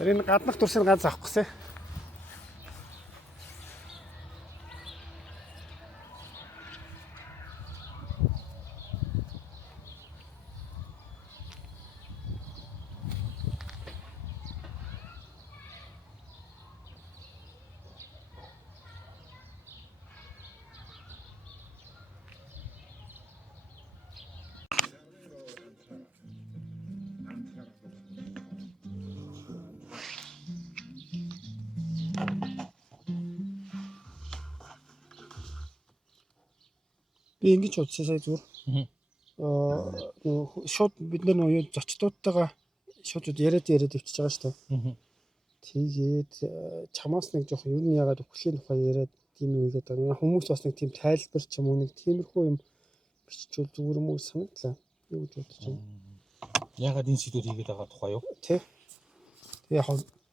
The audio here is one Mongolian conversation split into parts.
Энэ гаднах туршийн ганц авах гэсэн. Би ингэж бодсон сая зүгээр. Шууд бид нар нөө зочдуудтайгаа шууд яриад өвчж байгаа шүү дээ. Тэгээд чамаас нэг жоох юу нь ягаад өхлийн тухай яриад тийм юм хэлээд байгаа. Хүмүүс бас нэг тийм тайлбар ч юм уу нэг тиймэрхүү юм биччихвэл зүгээр юм уу санагдлаа. Юу гэж бодож байна. Ягаад энэ сэдвүүд хийгээд байгаа тухай юу? Тэ. Яг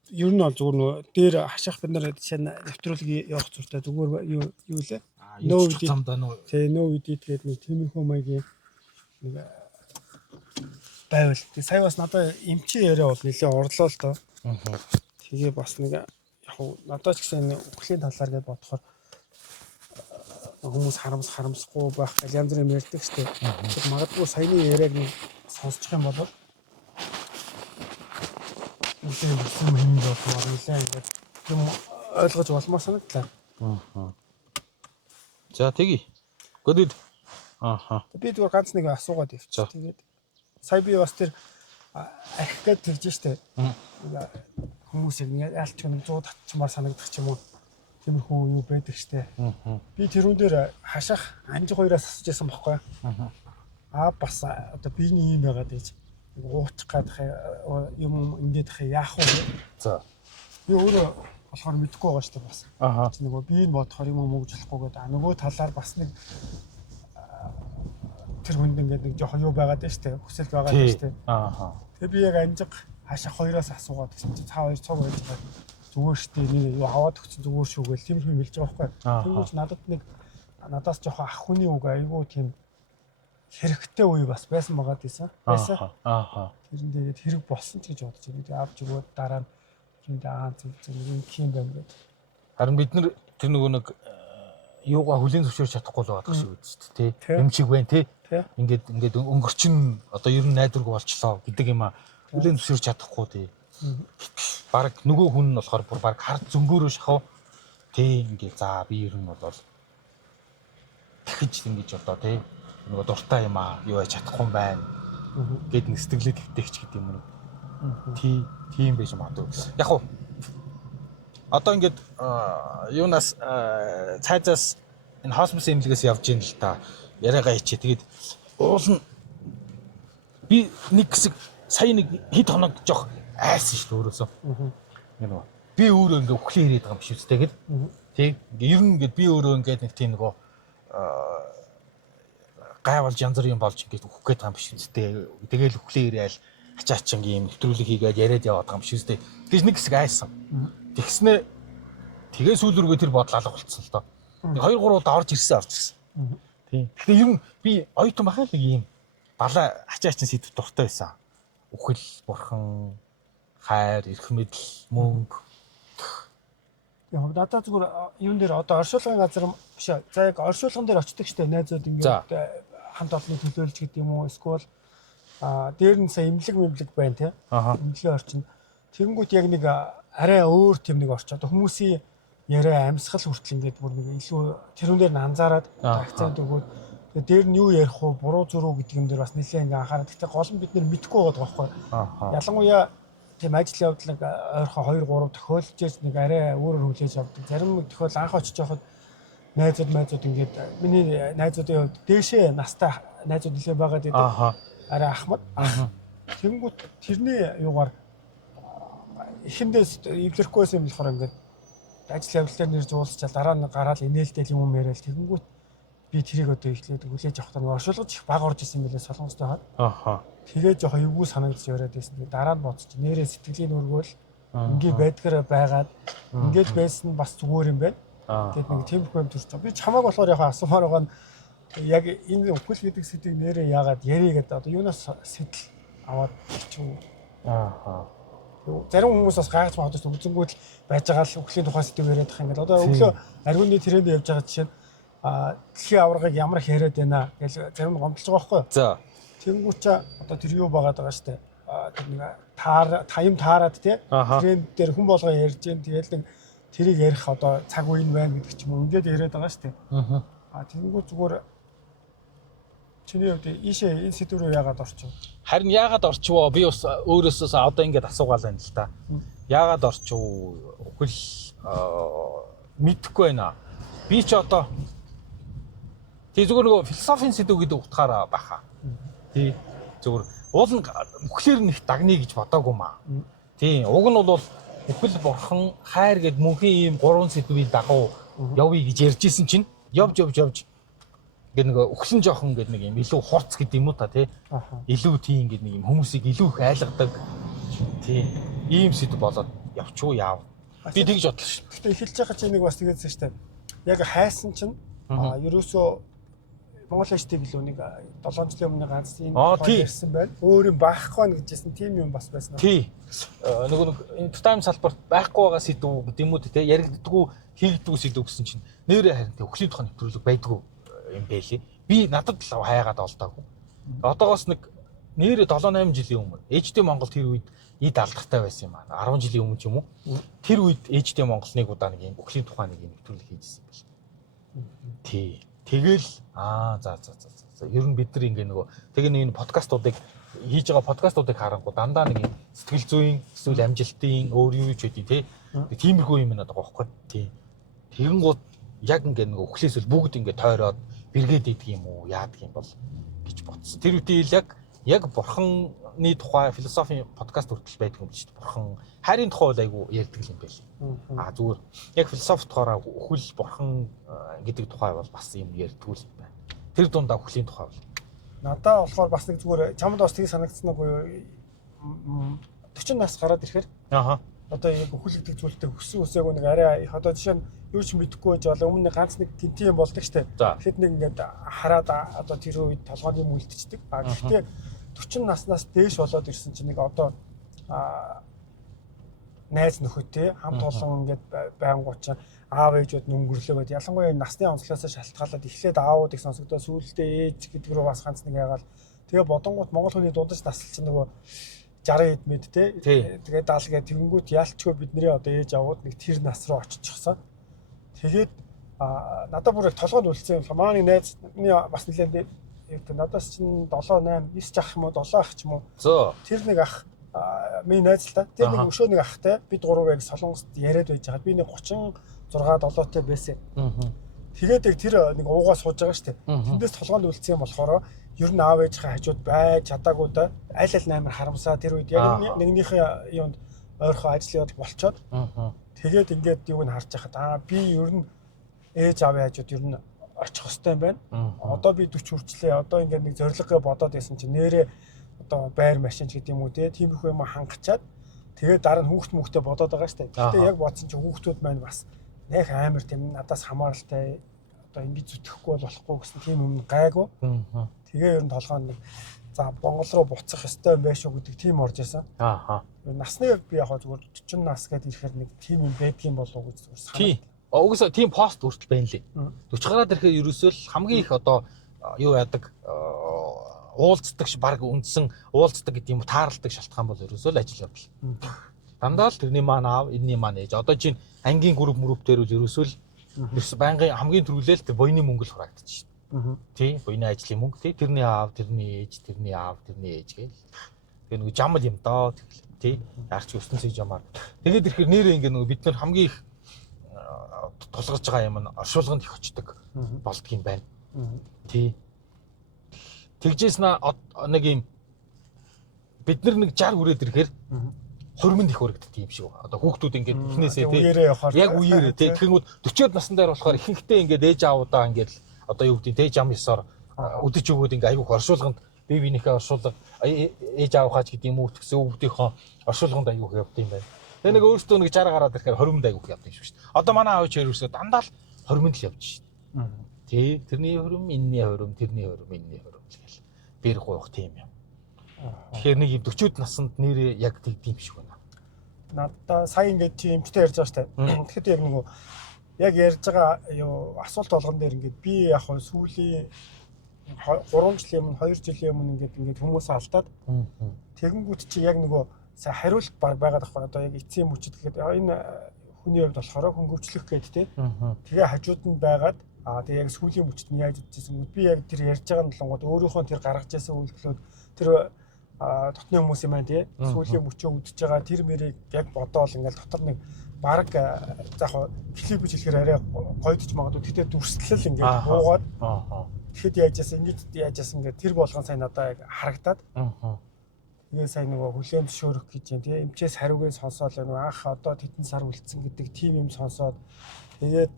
ер нь бол зүгээр нөө дээр хашаах бид нар чинь нэвтрүүлэг явах зуртай зүгээр юу лээ. No edit замдаа нөө. Тэ no edit гэдэг нэг тиймэрхүү маягийн нэг байвал. Тэг сая бас надад эмчи яриа бол нэлээ орлоо л доо. Тэгээ бас нэг яг надад ч гэсэн өхлийн талаар гэж бодохоор хүмүүс харамсахгүй байх янз бүрийн ярьдаг шүү дээ. Магадгүй саяны яриаг нэг сонсчих юм бол нэлээд болсон юм болмоор нэлээд ингээд юм ойлгож болмоор санагдлаа. За тэгье. Гүдэд. Би зүгээр ганц нэг асуугаад явчих. Тэгээд сая би бас тэр архи гэж тэгж штэ. Хүмүүсийг яалч нэг 100 татчмаар санагдах ч юм уу. Тиймэрхүү юу байдаг штэ. Би тэрүүн дээр хашаах анжи хоёроос асууж байсан бохоггүй. Бас одоо биений юм байгаад ийж уучих гадах юм ингээд яах вэ? За. Би өөрөө болохоор мэдэхгүй байгаа шүү дээ бас. Чи нөгөө биеийг бодохоор юм мөгжлөхгүй гэдэг. Нөгөө талаар бас нэг тэр хүнд ингээд нэг жоох юу байгаад байна шүү дээ. Хүсэл байгаад байна шүү дээ. Тэгээ би яг анжиг хашаах хоёроос асуугаад гэсэн чи цаа хоёр цог байж байгаа. Зүгээр шүү дээ. Нэг юу аваад өгсөн зүгээр шүү гэл тиймэрхүү хэлж байгаа байхгүй. Тэгвэл надаас жоох ах хүний үг айгүй тийм хэрэгтэй үе бас байсан байгаа гэсэн. Байсан. Тэрэндээ хэрэг болсон ч гэж бодож байна. Тэгээ авч өгөөд дараа нь зүг юм ким байна гэдэг. Харин бид нар тэр нөгөө нэг юугаа хүлийн зөвшөөрч чадахгүй л байгаа шүү дээ тий. Юм шиг байна тий. Ингээд өнгөрчин одоо ер нь найдварг болчлоо гэдэг юм а хүлийн зөвшөөрч чадахгүй тий. Бараг нөгөө хүн нь болохоор бүр бараг хард зөнгөөрөө шахав тий ингээд за би ер нь бол дахиж ингэж одоо тий нөгөө дуртай юм а юу яа чадахгүй байна гэд нэг сэтгэлээ твтэгч гэдэг юм уу. Тийм байж магадгүй. Яг уу одоо ингээд юунаас цайзаас энэ хосмос эмнэлгээс явж ийн л та яриагаа хийчээ. Тэгээд уул нь би нэг хэсэг сая нэг хэд хоног жоох айсан шүү дээ өөрөөсөө. Юу би өөрөө ингээд өхлийн ирээд байгаа юм биш үстэй гэл. Тэг. Ер нь ингээд би өөрөө ингээд нэг тийм нөгөө гай болж янз бүрийн болж ингээд өөх гээд байгаа юм биш үстэй. Тэгэл өхлийн ирээл ачаачингийн юм нэвтрүүлэг хийгээд яриад яваад байгаа юм биш үстэй. Тэгэж нэг хэсэг айсан. Тэгснэ тэгээ сүүл рүүгээ тэр бодол алга болцсон л доо. 2-3 удаа орж ирсэн. Тийм. Тэгээ ер нь би оюутан бахаа л нэг юм балаа ачаачин сэдв дуртай байсан. Үхэл, бурхан, хайр, эрх мэдэл, мөнгө. Яг надад зүгээр юун дээр одоо оршуулгын газар биш ээ. За яг оршуулган дээр очдөг штэ найзууд ингээд хамт олонны төлөөлж гэдэг юм уу эсвэл дээр нь сая имлэг байна тий. Имлэгийн орчин. Тэгэнгүүт яг нэг арай өөр тийм нэг орч. Одоо хүмүүсийн яриа амьсгал хүртэл ингээд бүр нэг илүү тэрүүн дээр нь анзаараад акцент өгөөд тэгээ дээр нь юу ярих вэ? Буруу зуруу гэдэг юм дээр бас нэлээд ингээ анхаарал. Гэхдээ гол нь бид нэр мэдэхгүй байгаа байхгүй. Ялангуяа тийм ажил явдал нэг ойрхон 2-3 тохиолж ирс нэг арай өөрөөр хүлээж авдаг. Зарим тохиол анх очиж явахад найзууд ингээд миний найзуудын хувьд дээшээ настай найзууд нэлээд байгаад байдаг. Арай ахмад. Тэнгүүт тэрний юугаар эхэндээс эвлэрхгүйсэн юм болохоор ингээд ажил явдлаар нэр зуулсчаал дараа нь гараал инээлтэл юм яриад тэгэнгүүт би тэрийг одоо ихлээд хүлээж авах тань оршуулгаж их баг орж исэн байлээ солонгостой хаад. Тэгээд жоох эвгүй санагдаж яриад байсан. Дараа нь бодчих нэрээ сэтгэлийн өргөөл ингээд байдгаараа байгаад ингээд байсан бас зүгээр юм байна. Гэт нэг тиймэрхүү юм төрч. Би чамааг болохоор яг асуумаар байгаа нь яг энэ өхөл гэдэг сэдвийг нэрээ яагаад ярий гэдэг одоо юунаас сэтэл аваад чив. Зарим хүмүүс бас гайхаж магадгүй үзэнгүүд л байж байгаа л үхлийн тухай сэдв яриад байгаа ингээд одоо өглөө аргууны тренд явж байгаа жишээ нь дэлхийн аваргыг ямар их яриад байна гэж зарим нь гомдолж байгаа байхгүй юу. За. Тэнгүүч одоо тэр юу байгаад байгаа штэ. Тэр нэг тайм таарад тий тренд дээр хүн болгоо ярьж гэн тэгээд нэг тэрийг ярих одоо цаг үе нь байна гэдэг ч юм уу ингээд яриад байгаа штэ. Тэнгүүч зүгээр чиний хувьд ийшээ энэ сэдв рүү яагаад орчих вэ? Харин яагаад орчихвоо би бас өөрөөсөө одоо ингээд асуугаал байна л да. Яагаад орчих үхэл мэдэхгүй байна. Би ч одоо тий зүгээр нөгөө философийн сэдв гэдэг утгаараа баха. Тий зүгээр уул нь үхлээр нэг дагны гэж бодоагүй маа. Тий уг нь бол үхэл бурхан хайр гэд мөнхийн ийм гурван сэдвийн дагуу явъя гэж ярьж исэн чинь явж гэдэг нэг өгсөн жоохон гэдэг нэг юм илүү хурц гэдэг юм уу та тий. Илүү тийм гэдэг нэг юм хүмүүсийг илүү их айлгадаг тий. Ийм сэдв болоод явчуу яав. Би тэгж бодлоо шүү. Гэтэ эхэлж байгаа чинь нэг бас тэгээдсэн шүү дээ. Яг хайсан чинь ерөөсөө Монгол хэштэг билүү нэг 7 жилийн өмнө ганц тийм ярьсан байна. Өөр юм байхгүй гэжсэн тийм юм бас байсан. Тий. Нөгөө entertainment салбарт байхгүй байгаа сэдв гэдэг юм уу тий. Яригддаггүй хийгддэггүй сэдв гэсэн чинь нэрээ харин өхлийн тухайн нэвтрүүлэг байдгүй юм байлээ. Би надад л хаяагаад олдоогүй. Одоогоос нэг нэрээ 7-8 жилийн өмнө HD Монгол тэр үед эд алдартай байсан юм аа. 10 жилийн өмнө ч юм уу. Тэр үед HD Монгол нэг удаа нэг юм өхлийн тухайн нэг юм нэвтрүүлэг хийжсэн юм байна. Тий. Тэгэл за. Ер нь бид нар ингээ нөгөө тэгээ нэг подкастуудыг хийж байгаа подкастуудыг харангуй дандаа нэг юм сэтгэл зүйн эсвэл амжилтын өөр юу ч үгүй тий. Тиймэрхүү юм надад байгаа байхгүй. Тий. Тэгэнгუთ яг ингээ нөгөө өхлөөс л бүгд ингээ тойроод бэргээд идэг юм уу яадаг юм бол гэж бодсон. Тэр үедээ яг бурханы тухай философийн подкаст хүртэл байдаг юм биш үү? Бурхан хайрын тухай айгу ярьдаг юм байл. Зүгээр яг философи тухаараа өхөл бурхан гэдэг тухай бол бас юм ярьдаг юм байна. Тэр дундаа өхлийн тухай бол. Надаа болохоор бас нэг зүгээр чамд бас тийг санагдсан уу 40 нас гараад ирэхээр одоо яг өхөл гэдэг зүйлтэй өссөн үсээгөө нэг арай их одоо жишээ нь юу ч мэдэхгүй байж болоо өмнө ганц нэг гинти юм болдог штэ. Тэгэхэд нэг ингээд хараад одоо тэр үед толгойн юм үлдчихдэг. Гэхдээ 40 наснаас дээш болоод ирсэн чинь нэг одоо найз нөхөдтэй хамт олон ингээд байнгуучаа аав ээжүүд өнгөрлөө байд. Ялангуяа насны онцлогоос шалтгаалаад эхлээд аавууд их сонсогдоо сүүлдээ ээж гэдэг рүү бас ганц нэг ягаал. Тэгээ бодонгууд Монгол хүний дундаж наслал чинь нөгөө 60 хэд мэд те. Тэгээд 70 гээд тэгэнгүүт яалтчгүй бидний одоо ээж авууд нэг тэр нас руу очичихсан. Тэгээд надад бүр их толгойд үлдсэн юм. Маань найзны бас нэлээд надаас чинь 7 8 9 жах юм уу 7 ах ч юм уу. Тэр нэг ах миний найз л та. Тэр нэг өшөө нэг ахтай бид гурав яг Солонгост яриад байж байгаа. Би нэг 36 7-тэй байсан. Тэгээд тэр нэг уугаа сууж байгаа шүү дээ. Тэндээс толгойд үлдсэн юм болохоор ер нь аав ээжийнхээ хажууд байж чадаагүй да аль амар харамсаа тэр үед яг нэгнийхээ юунд ойрхон ажил явал болчоод тэгээд ингээд юуг нь харж байхад би ер нь ээж аавын хажууд ер нь очих хөстэй юм байна. Одоо би 40 хүрчлээ. Одоо ингээд нэг зорилгоо бодоод байсан чинь нэрээ одоо байр машин ч гэдэг юм уу тиймэрхүү юм хангачаад тэгээд дараа нь хүүхд бодоод байгаа шүү дээ. Гэтэ яг бодсон чинь хүүхдүүд маань бас яг амар тийм надаас хамааралтай одоо ингэж зүтгэхгүй болохгүй гэсэн тийм юм гайгүй. Тэгээ ер нь толгойн нэг за Монгол руу буцах ёстой юм байшгүй гэдэг тийм орж исэн. Насны би яг зүгээр 40 нас гээд ирэхээр нэг тийм юм байдгийн болов уу гэж зүгээр санаа. Угсаа тийм пост хүртэл байна лээ. 40 гараад ирэхээр ерөөсөө л хамгийн их одоо юу яадаг уулздаг баг үндсэн уулздаг гэдэг юм тааралдаг шалтгаан бол ерөөсөө л ажил явдал. Дандаа л тэрний маань аав, энэний маань ээж. Одоо чинь ангийн групп дээр үл ерөөсөө л байнгын хамгийн түрүүлэлт буйны мөнгө л хураагдчих шин. Тий, буйны ажлын мөнгө тий, тэрний аав, тэрний ээж, тэрний аав, тэрний ээж гээл. Тэгээ нэг жамл юм доо тэгэхээр тий, арч ертөнцийн жамаар. Тэгээд ирэхээр нэрээ ингээ нэг бид нар хамгийн их тулгарч байгаа юм нь оршуулганд их очдог болдго юм байна. Тий. Тэгжээс нэг юм бид нар нэг 60 хүрээд ирэхээр хормонд их өргөддөг юм шиг байна. Одоо хүүхдүүд ингээд эхнээсээ тий яг үеэрээ тий тэгэнгүүт 40-од насн дээр болохоор ихэнхдээ ингээд ээж аавудаа ингээд одоо юу гэдэг тий жам ёсоор өдөж өгөөд ингээд аюух оршуулганд бие биенийхээ оршуулга ээж аав хаач гэдэг юм уу гэсэн өвгдийнхөө оршуулганд аюух явд юм байна. Тэгээ нэг өөртөө нэг 60 гараад ирэхээр хормонд аюух явд юм шиг шүү дээ. Одоо манай аав ч ерөөсөө дандаа л хормонд л явж шүү дээ. Тий тэрний хөрөм, энэний хөрөм, тэрний хөрөм, энэний хөрөм гэл бэр гуйх тийм юм. Тэгэхээр нэг 40-од наснд нэрээ яг тэгдэм шиг байна. надаа сая ингээд чи эмчтэй ярьж байгаа шүү дээ. Тэгэхэд яг нөгөө яг ярьж байгаа юу асуулт болгон дээр ингээд би яг сүүлийн 3 жилийн өмнө 2 жилийн өмнө ингээд хүмүүс алдаад тэгэнгүүт чи яг нөгөө сая хариулт байгаад байхгүй одоо яг эцсийн мөчөд гэхэд энэ хүний хувьд болохоор хөнгөвчлөх гээд те. Тэгээ хажууд нь байгаад тэгээ яг сүүлийн мөчөд нь яаж идчихсэн бэ? Би яг тэр ярьж байгаа нь болонгод өөрийнхөө тэр гаргаж ирсэн үйлдэлүүд тэр дотны хүмүүс юм байна тий. Сүүлийн мөчөө үдчихэж байгаа тэр мэрийг яг бодоол ингээл дотор нэг баг заах клип хэлэхээр арай гойдч магадгүй. Тэгтээ дүрслэл ингээд буугаад тэгэхэд яажсэн ингээд тэр болгон сайн надаа яг харагдаад тэгээ сайн нөгөө хүлээн зөвшөөрөх гэж юм тий. Эмчээс хариуг нь сонсоод нөгөө анх одоо тэдэн сар үлдсэн гэдэг тим юм сонсоод тэгээд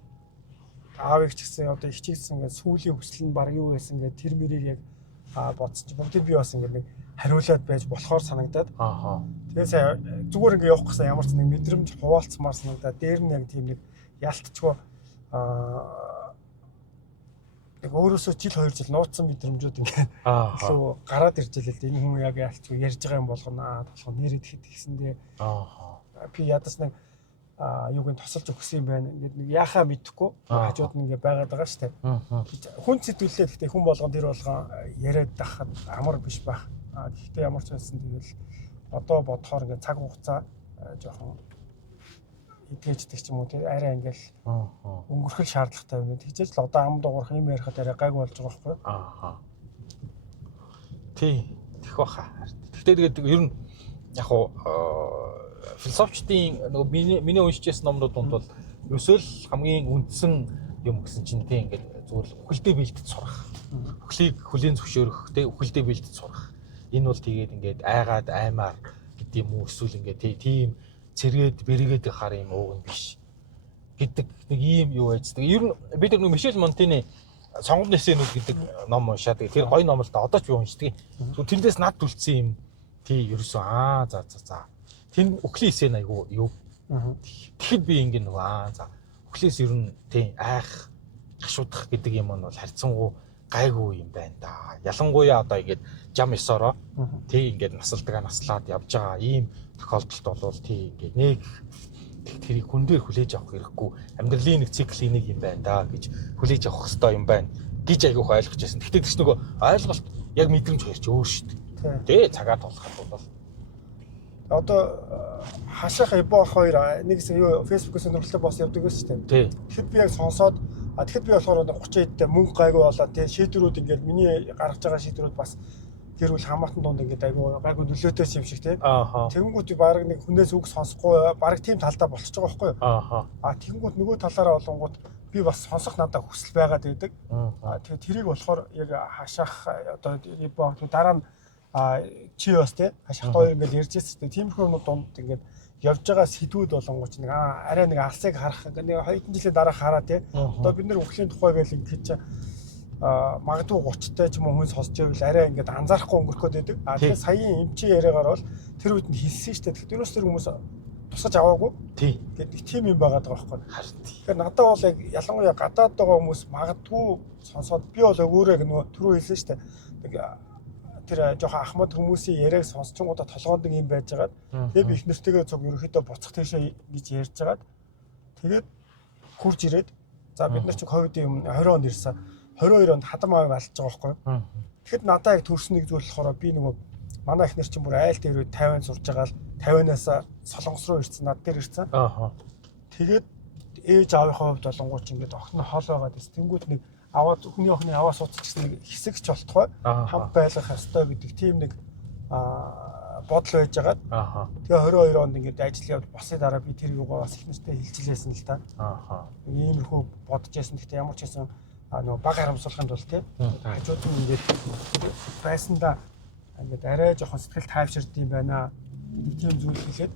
аавыг ч гэсэн одоо их ч гэсэн ингээд сүүлийн хүсэл нь баг юу байсан ингээд тэр мэрийг яг бодсоч бүгд би бас ингээд нэг хариулаад байж болохоор санагдаад тэгээ сая зүгээр ингээд явах гэсэн ямар ч нэг мэдрэмж хуваалцмаар санагдаад дээр нь яг тийм нэг ялтчгүй яг өөрөөсөө жил 2 жил нууцсан мэдрэмжүүд ингээд илүү гараад ирж байлээ л дээ. Энэ хүн яг ялтчгүй ярьж байгаа юм болгоно толгой нэрэд хэд гэсэндээ би ядас нэг юуг нь тосолж өгсөн юм байна. Ингээд нэг яхаа мэдэхгүй хажууд нь ингээд байгаад байгаа шүү дээ. Хүн зэтгүүлээ гэхдээ хүн болгон тэр болгон яриад тахад амар биш байх. Гэхдээ ямар ч байсан тэгэл одоо бодохоор ингээд цаг хугацаа жоохон идгээждэг ч юм уу тий арай ингээл өнгөрөх шаардлагатай юм. Тэгжээж л одоо ам дуурах юм ярихад арай гайг болж байгаа байхгүй юу? Тий, тех баха. Гэхдээ тэгээд ер нь яг хуу философчдын нөгөө миний уншижсэн номнууд донд бол ерөөсөө л хамгийн үндсэн юм гэсэн чинь тийм ингээд зүгээр үхэлдээ бэлдэж сурах. Үхлийг хүлийн зөвшөөрөх, тийм үхэлдээ бэлдэж сурах. Энэ бол тэгээд ингээд айгаад аймаар гэдэг юм уу эсвэл ингээд тийм цэргээд бэргээд хар юм ууг нь биш гэдэг нэг ийм юу байж. Тэгээд ер нь бид нэг Мишель Монтины сонгомжны эсэнүүд гэдэг ном уншаад тэр гоё ном л да одоо ч би уншдаг. Тэрнээс над түлцсэн юм тий ерөөсөө за тэр үхлийн эсэн айгу юу. Тэгэхэд би ингэ нөгөө за үхлээс ер нь тий айх гашуудах гэдэг юм нь бол харьцангуй гайгүй юм байна да. Ялангуяа одоо ингэж жам ёсороо тий ингэж наслаад явж байгаа ийм тохиолдолд бол тий ингэ нэг тэрийг хүн дээр хүлээж авах хэрэггүй амьдралын нэг цикл нэг юм байна да гэж хүлээж авах хэрэгтэй юм байна гэж айгүйх ойлгож байсан. Гэхдээ тэс нөгөө ойлголт яг мэдрэмж хоёрч өөр шүү дээ. Тий цагаа тулахад бол одоо хашаах ибо хоёр нэг хэсэг юу фэйсбүүкээс нөхөрлөг бос явдаг байсан шүү дээ. Тэгэхэд би яг сонсоод тэгэхэд би болохоор 30 эдтэй мөнгө гайгүй болоод тий шийдвэрүүд ингээд миний гаргаж байгаа шийдвэрүүд бас гэр бүл хамаатан дунд ингээд гайгүй нөлөөтэйс юм шиг тий. Тэгэнгүүт баг нэг хүнээс үг сонсохгүй баг тийм талдаа болчихж байгаа байхгүй юу? Тэгэнгүүт нөгөө талаараа болонгууд би бас сонсох надад хүсэл байгаад байдаг. Тэгээ тэрийг болохоор яг хашаах одоо ибо дараа нь чи бас тий хашаах хоёр ингээд ярьж ирсэн. Тиймэрхүү юмнууд донд ингээд явж байгаа сэдвүүд болонгоч нэг арай нэг алсыг харах нэг 2 жилийн дараа хараа тий. Одоо бид нэр үхлийн тухай гэж ингэж чи магадгүй 30-тай ч юм уу хүн сонсч байвал арай ингээд анзаарахгүй өнгөрөхөд байдаг. Тэгэхээр саяын эмчийн яриагаар бол тэр үед нь хэлсэн шүү дээ. Тэгэхээр ерөөс тэр хүмүүс тусгаж аваагүй. Тий. Гэдэг тийм юм байгаад байгаа байхгүй. Тэгэхээр надад бол яг ялангуяа гадаад байгаа хүмүүс магадгүй сонсоод би бол өөрөө нөгөө түрүү хэлсэн шүү дээ. Тэр жоохон ахмад хүмүүсийн яриаг сонсчингуудаа толгоонд юм байж байгаад тэгээ би их нэртэйгээ цуг ерөөхдөө буцах тийшээ гэж ярьж байгаад тэгээд хурж ирээд за бид нар ч ковидын 20 онд ирсэн 22 онд хадам аав алдаж байгаа байхгүй. Тэгэхэд надад яг төрснэг зүйл болохоор би нөгөө манай ихнэр чинь бүр айл дээр 50 сурж байгаа л 50-аас Солонгос руу ирсэн над дээр ирсэн. Тэгээд ээж аавынхаа хувьд болонгууч ингээд охин хол байгаад эс тэнгууд нэг аваад хүний охины аваа суудчихсан нэг хэсэгч болтгой хамт байлгах ёстой гэдэг тийм нэг бодол байж байгаад тэгээ 22 онд ингээд ажил явд босны дараа би тэр юугаа бас их нэртэй хэлжлээсэн л та. Иймэрхүү бодож байсан. Гэхдээ ямар ч байсан нөгөө баг харамсуулахын тулд тий хажууд нь ингээд байсандаа ингээд арай жоохон сэтгэл тайвширд юм байна. Тийм зүйл хэлээд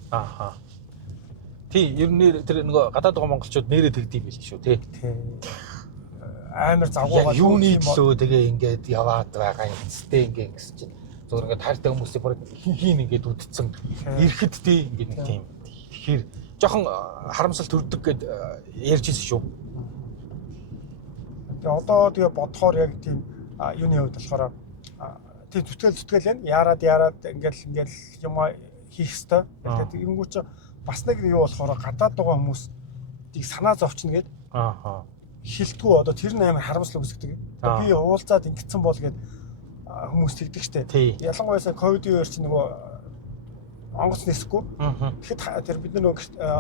тий ер нь тэр нөгөө гадаад байгаа монголчууд нэрээ тэгдэв байл шүү тий. Амар завгуугаа юуны төлөө тэгээ ингээд яваад байгаа юм зүтэй ингээд гэсэн чинь зөвөр ингээд хайртай хүмүүсийн бүр хин ингээд үдцсэн ирэхэд тий ингээд нэг тийм тэгэхээр жоохон харамсал төрдөг гэд ярьжсэн шүү. Тэгээ одоо тэгээ бодохоор яг тийм юуны хувьд болохоор тийм зүтгэл байна. Яарад ингээд юм хийх ёстой. Тэгээд ингэнгүүч бас нэг юу болохоор гадаад байгаа хүмүүс тийг санаа зовчно гэд хилтгүү одоо тэр нь амар харамслаг үсгдэг. Би уулзаад ингэсэн бол гэд хүмүүс тэгдэг штэ. Ялангуяа сая ковидын үеэр чи нөгөө онгоц нисэхгүй. Тэгэхэд тэр бид нар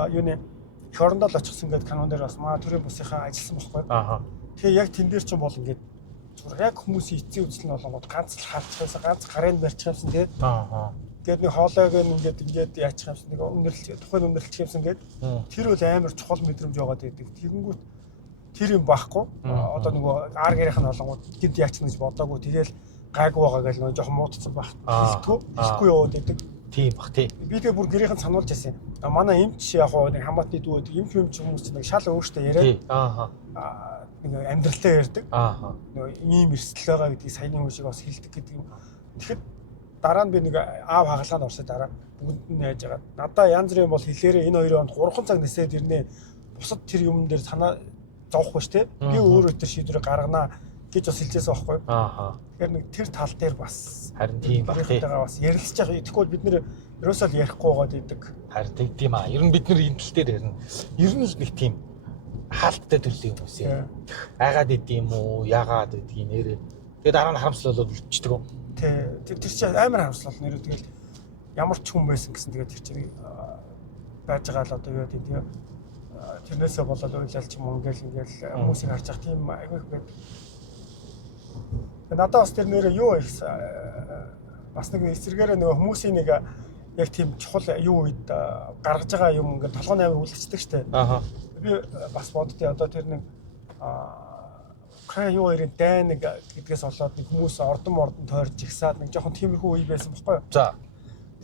юуны хорондоо л очихсан гэдэг канон дээр бас маа төрийн бусынхаа ажилласан байхгүй. Тэгээ яг тэн дээр ч бол ингээд яг хүмүүсийн эцсийн үзэл нь болонгод ганц л харчихсан, ганц гарын барьчих юмсан тэгээд гээд нэг хоолойг ингээд яачих юмсан, нэг өнөрлөлт тухайн өнөрлөлт юмсан гээд тэр үл амар чухал мэдрэмж байгаад байдаг. Тэгэнгүүт тэр юм байхгүй. Одоо нөгөө ар гэрийнх нь болонгод гинт яачих гэж бодоагүй тэгэл гайгүй байгаа гэж нөгөө жоохон муудсан баг. Хэлэхгүй яваад байдаг. Тийм бах тий. Би тэгээ бүр гэрийнхэн сануулж байсан. Манай эмч яг хоо нэг хамаатны дүүд эмч хүмүүс чинь нэг шал өөртөө яриад нэг амьдралаа ярьдаг. Нөгөө ийм эрсдэл байгаа гэдгийг саяны хүн шиг бас хэлдэг гэдэг юм. Тэгэхэд дараа нь би нэг аав хагалгаанд орсоо дараа бүгд нь яаж байгаа. Надаа янз бүрийн бол хэлээрээ энэ хоёрын хонд 3 цаг нисээд ирнэ. Бусад тэр юм дээр санаа зовх биш те. Би өөрөө тэр шийдвэрийг гарганаа гэж бас хэлжсэн байхгүй. Тэгэхээр нэг тэр тал дээр бас харин тийм баг тий. Бас ярилцж байгаа. Тэгэхгүй бид нэр ерөөсөө л ярихгүй байгаад идэг. Харин тийм аа. Ер нь бид нэр энэ тал дээр ярина. Ер нь л нэг тийм хаалттай төрлийн хүмүүс юм. Айгаад идэм үү, яагаад гэдгийг нэрээ. Тэгээ дараа нь харамсал болоод үлдчихдэг юм. Тэр чинь амар харамсал бол нэрээ тэгэл ямар ч хүн байсан гэсэн тэгээд тэр чинь байж байгаа л одоо юу гэдэг тийм. Тэрнээсээ болоод уйлалч юм ингээл хүмүүсийг харж байгаа тийм айгүй байдаг. Надад бас тэр нэрээ юу их бас нэг эсэргээрээ нөгөө хүмүүсийн нэг яг тийм чухал юу үед гаргаж байгаа юм ингээд толгойн амир үлдчихдэг штэ. Би бас боддоо одоо тэр нэг юу ирэн дайн нэг гэдгээс болоод нэг хүмүүс ордон тойрж ихсаад нэг жоохон тиймэрхүү үе байсан байхгүй юу? За.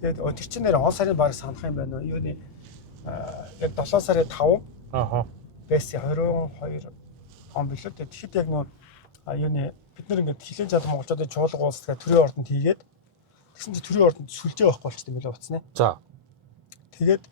Тэгээд тэр чинь нэр он сарын баг санах юм байна уу? Юуны яг 7 сарын 5 байсан 22 он билүү. Тэгэхэд яг нөө юуны бид нар ингээд хилийн жал монголчуудын чуулга уулздаг төрийн ордонд хийгээд тэгсэн чинь төрийн ордонд сүлжээ байхгүй болчихсон юм билээ утасны. За. Тэгээд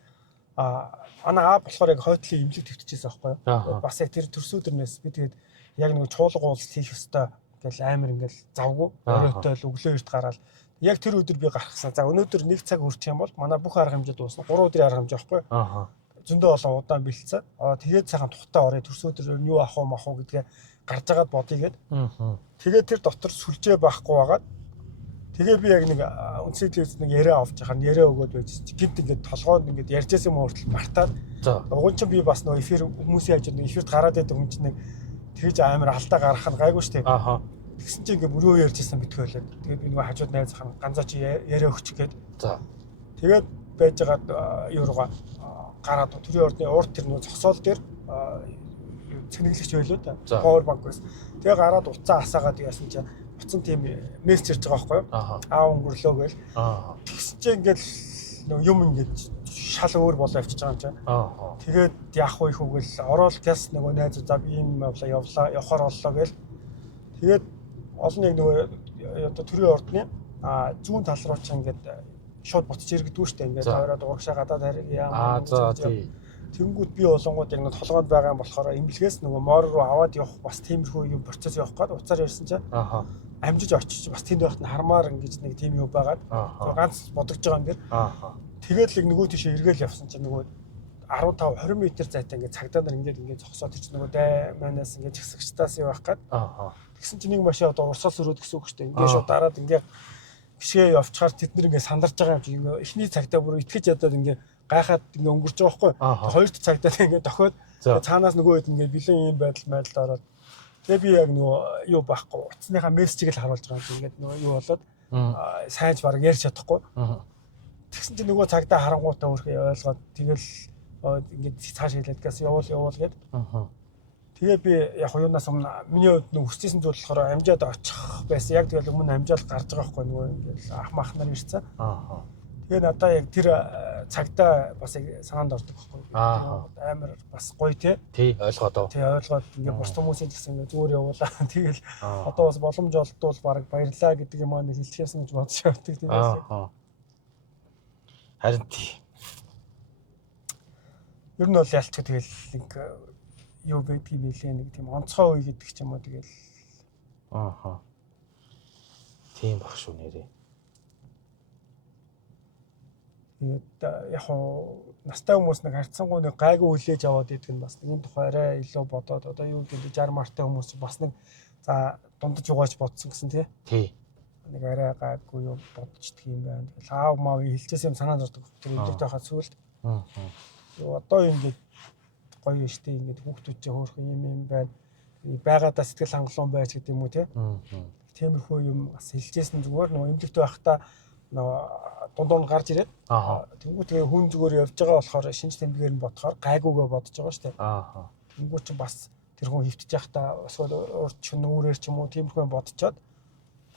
манай аа болохоор яг хойтлын имлэг твтчихсэн байхгүй юу? Бас яг тэр төрсүүдэрнээс би тэгээд яг нэг чуулга уулзалт хийх ёстой гэл амар ингээл завгүй өрөөтэй л өглөө эрт гараад яг тэр өдөр би гарахсан. За өнөөдөр 1 цаг хүрчих юм бол манай бүх арга хэмжээ дуусна. 3 өдрийн арга хэмжээ байхгүй юу? Зөндөө олон удаан бэлдсэн. Тэгээд сайхан тухтай орё төрсөдөр юу авах уу мах уу гэдгээ гарч агаад бодъё гээд. Тэгээд тэр дотор сүлжээ байхгүй байгаад тэгээ би яг нэг үнсээ телевиз нэг яриа авч яхаа яриа өгөөд байж гинт ингээд толгойд ингээд ярьжсэн юм хүртэл мартаад. Уган чинь би бас нөгөө эфир хүмүүсийн хажууд нэг эфирт гараад байдаг хүн чинь нэг тэгж амар алдаа гаргах нь гайгүй шүү дээ. Тэгсэн чинь ингээд мөрөө ярьжсэн битгий байлаа. Тэгээд би нөгөө хажууд найз хань ганцаа чи яриа өгчих гээд. Тэгээд байж байгаа юу руугаа гараад төрийн ордны урд тэр нөгөө зогсоол дээр цэнэглэгч байлоо та. Power bank байсан. Тэгээ гараад уцаа асаагаад яасан чинь буцан тийм мессеж ирж байгаа байхгүй юу? Аа өнгөрлөө гээл. Тэгсэн чинь ингээд нөгөө юм ингээд шал өөр болоо явчихж байгаа юм чинь. Тэгээд яах вэ хүүгээл ороод гэс нөгөө найзуудаа ийм явахаар боллоо гээл. Тэгээд олон яг нөгөө одоо төрийн ордны зүүн тал руу ч ингээд шууд буцаж иргэдэггүй шүү дээ. Ингээд ороод урагшаа гадаад хариг яа. Тэнгүүд би болонгууд яг нэг толгойд байгаа юм болохоор имлэгээс нөгөө моор руу аваад явах бас тиймэрхүү юм процесс явах гээд уцаар ярьсан чинь амжиж очиж бас тэнд байхад нь хармаар ингэж нэг тийм юм байгаад ганц бодогдож байгаа юм дээр тэгээд л нөгөө тийш эргээл явсан чинь нөгөө 15 20 м зайтай ингээд цагдаа нар ингээд зогсоод тийч нөгөө дай манаас ингээд жигсагчтаас явах гээд тэгсэн чинь нэг машин одоо урсгал өрөөд гэсэн үг шүү дээ. Ингээд шууд дараад ингээд гişгээ явчихаар тэд нар ингээд сандарч байгаа юм чинь эхний цагдаа бүр итгэж ядаад ингээд гайхаад ингээ өнгөрч байгаа байхгүй. Хоёрт цагтаа ингээ дохиод цаанаас нөгөө хэд ингээ бэлэн ийм байдалд ороод тэгээ би яг нөгөө юу байхгүй утасныхаа мессежийг л харуулж байгаа юм. Ингээд нөгөө юу болоод сайж баг ярьж чадахгүй. Тэгсэн чинь нөгөө цагтаа харангуйтаа өөрхөө ойлгоод тэгэл ингээд цааш хэлээд гээс явуул гээд. Тэгээ би яг юунаас өмнө миний хувьд нөгөө хүссэн зүйл болохоор амжаад очих байсан. Яг тэгэл өмнө амжаал гарч байгаа байхгүй нөгөө ингээд ах мах нар ирсэн. Тэгээ надаа яг тэр цагтаа бас яг санаанд ордог байхгүй. Амар бас гоё тий ойлгоод. Тий ойлгоод ингээд бус хүмүүсийн гэсэн ингээд зүгээр явуулаа. Тэгэл одоо бас боломж олдвол баг баярлаа гэдэг юм аа нэг хэлчихсэн гэж бодож явдаг тийм байсан. Харин тий. Ер нь бол ялч тэгэл нэг юу байдгийг нэлээ нэг тийм онцгой үе гэдэг ч юм уу тэгэл. Тийм баг шүү нэрээ. Тэгээд яг хуу настай хүмүүс нэг харьцангуй нэг гайгүй хүлээж аваад идэг нь бас нэг энэ тухай арай илүү бодоод одоо юу гэдэг 60 мартай хүмүүс бас нэг за дундаж угааж бодсон гэсэн тий. Нэг арай гайгүй юу бодчихдаг юм байна. Тэгэл аав маа хэлчихсэн юм санаа зовдөг. Тэр өдөртэй хаа сүлд. Одоо ингэж гоё штэ ингэж хүүхдүүдтэй хөөрхөн юм байна. Байгаадаа сэтгэл хангалуун байж гэдэг юм уу тий. Тиймэрхүү юм бас хэлжсэн зүгээр нөгөө эмдэгтэй байхдаа нөгөө дундуур гарч ирээд тэнгуү тэгээ хүн зүгээр явж байгаа болохоор шинж тэмдгээр нь бодохоор гайгүйгээ бодож байгаа штэ. Тэнгуү чинь бас тэр хүн хөвтөж явахдаа эсвэл урд ч нүрээр ч юм уу тиймэрхүү бодцоод